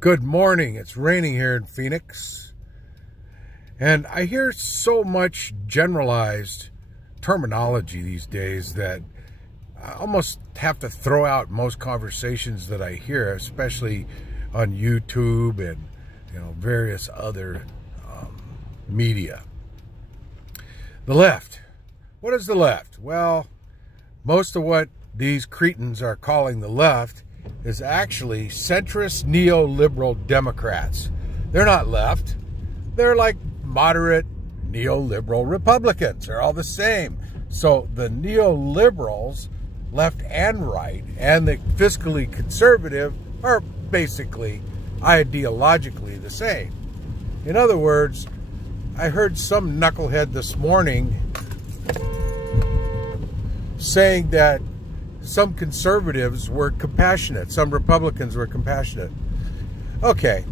Good morning. It's raining here in Phoenix. And I hear so much generalized terminology these days that I almost have to throw out most conversations that I hear, especially on YouTube and various other media. The left. What is the left? Well, most of what these cretins are calling the left is actually centrist neoliberal Democrats. They're not left. They're like moderate neoliberal Republicans. They're all the same. So the neoliberals, left and right, and the fiscally conservative are basically ideologically the same. In other words, I heard some knucklehead this morning saying that some conservatives were compassionate, some Republicans were compassionate. Okay,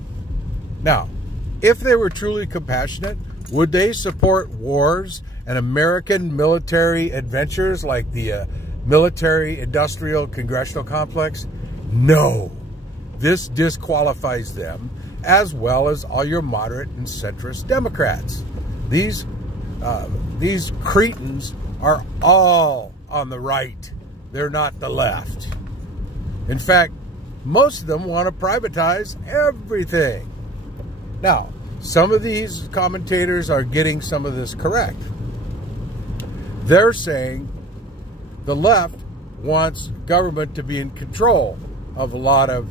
now, if they were truly compassionate, would they support wars and American military adventures like the military-industrial congressional complex? No. This disqualifies them, as well as all your moderate and centrist Democrats. These cretins are all on the right. They're not the left. In fact, most of them want to privatize everything. Now, some of these commentators are getting some of this correct. They're saying the left wants government to be in control of a lot of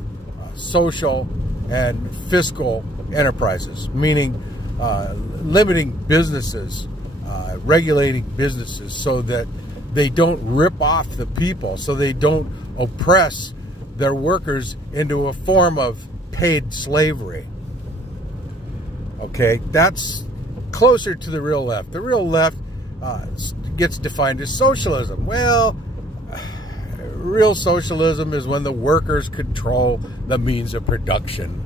social and fiscal enterprises, meaning limiting businesses, regulating businesses so that they don't rip off the people, so they don't oppress their workers into a form of paid slavery. Okay, that's closer to the real left. The real left gets defined as socialism. Well, real socialism is when the workers control the means of production.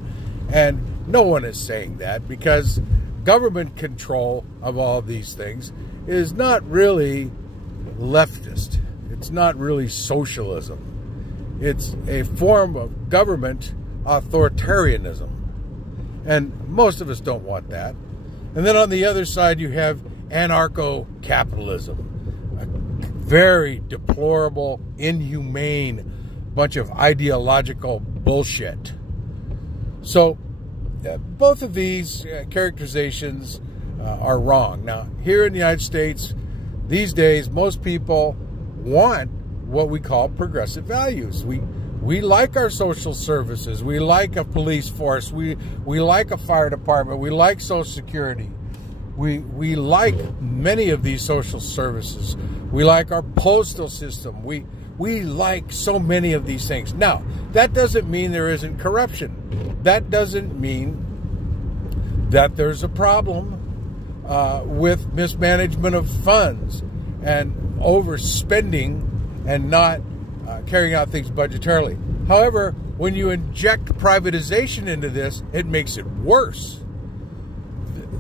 And no one is saying that, because government control of all these things is not really leftist. It's not really socialism. It's a form of government authoritarianism. And most of us don't want that. And then on the other side, you have anarcho-capitalism, a very deplorable, inhumane bunch of ideological bullshit. So both of these characterizations are wrong. Now, here in the United States, these days, most people want what we call progressive values. We like our social services. We like a police force. We like a fire department. We like Social Security. We like many of these social services. We like our postal system. We like so many of these things. Now, that doesn't mean there isn't corruption. That doesn't mean that there's a problem with mismanagement of funds and overspending and not carrying out things budgetarily. However, when you inject privatization into this, it makes it worse.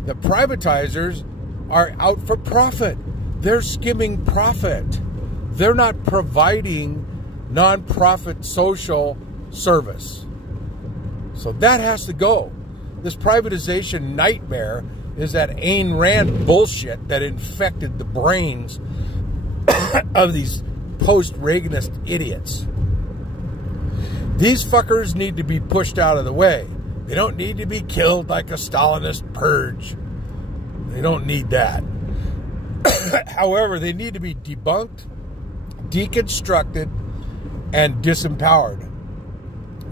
The privatizers are out for profit. They're skimming profit. They're not providing nonprofit social service. So that has to go. This privatization nightmare is that Ayn Rand bullshit that infected the brains of these post-Reaganist idiots. These fuckers need to be pushed out of the way. They don't need to be killed like a Stalinist purge. They don't need that. However, they need to be debunked, deconstructed, and disempowered.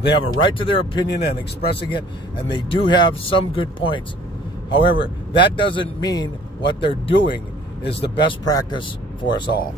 They have a right to their opinion and expressing it, and they do have some good points. However, that doesn't mean what they're doing is the best practice for us all.